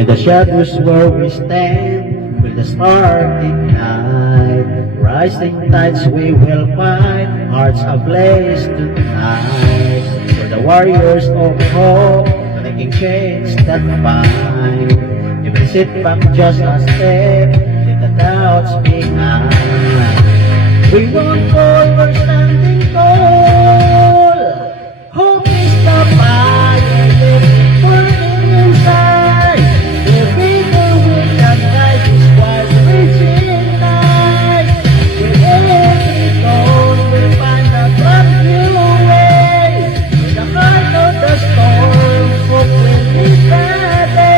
In the shadows where we stand, will the star ignite? Rising tides we will find, hearts ablaze tonight. For the warriors of hope, making change that bind. Even sit back just a step, leave the doubts behind. We won't fall, we're standing tall. Hope is the fire, it's burning inside. Together we can guide this wild reaching night. With every dawn we'll find a brand new way. In the heart of the storm, hope will lead the day.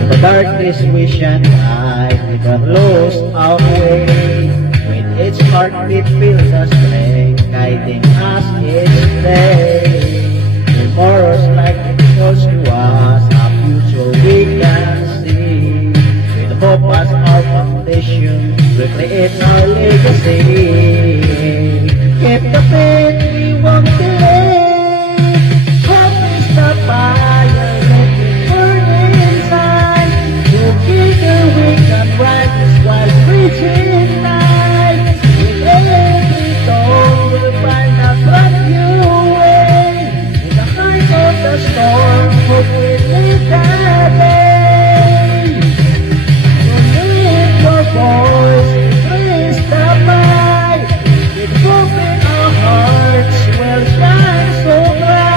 In the darkness we shine light, we don't lose our way. With each heartbeat feels a strength, guiding us each day. Tomorrow's like it falls to us, a future we can see. With hope as our foundation, we create our legacy. Keep the faith, we won't delay. Hope is the fire, let it burn inside. Together we can ride this wild reaching night. With every dawn we'll find a brand new way. In the heart of the storm, hope will lead the day. So lift your voice, raise the fight. With hope in our hearts, we'll shine so bright.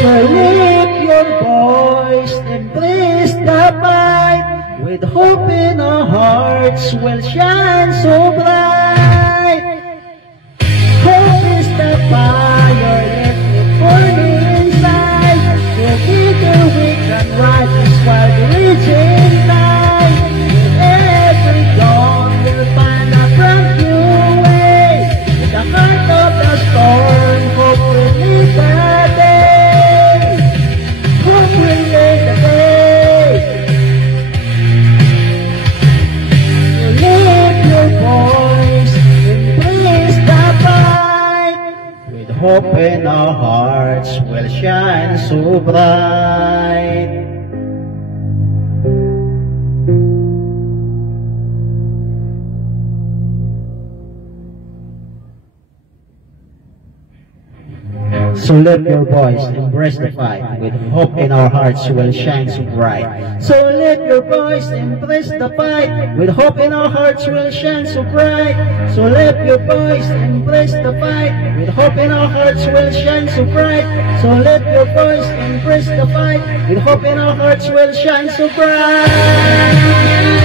So lift your voice, embrace the fight. With hope in our hearts, we'll shine so bright. Hope is the fire, let it burn inside. Together we can ride this wild reaching night. With every dawn we'll find a brand new way. In the heart of the storm, hope will lead the day. Hope will lead the day. So lift your voice, embrace the fight. With hope in our hearts, we'll shine so bright. So lift your voice, embrace the fight. With hope in our hearts, we'll shine so bright. So lift your voice, embrace the fight. With hope in our hearts, we'll shine so bright. So lift your voice, embrace the fight. With hope in our hearts, we'll shine so bright. So lift your voice, embrace the fight. With hope in our hearts, we'll shine so bright.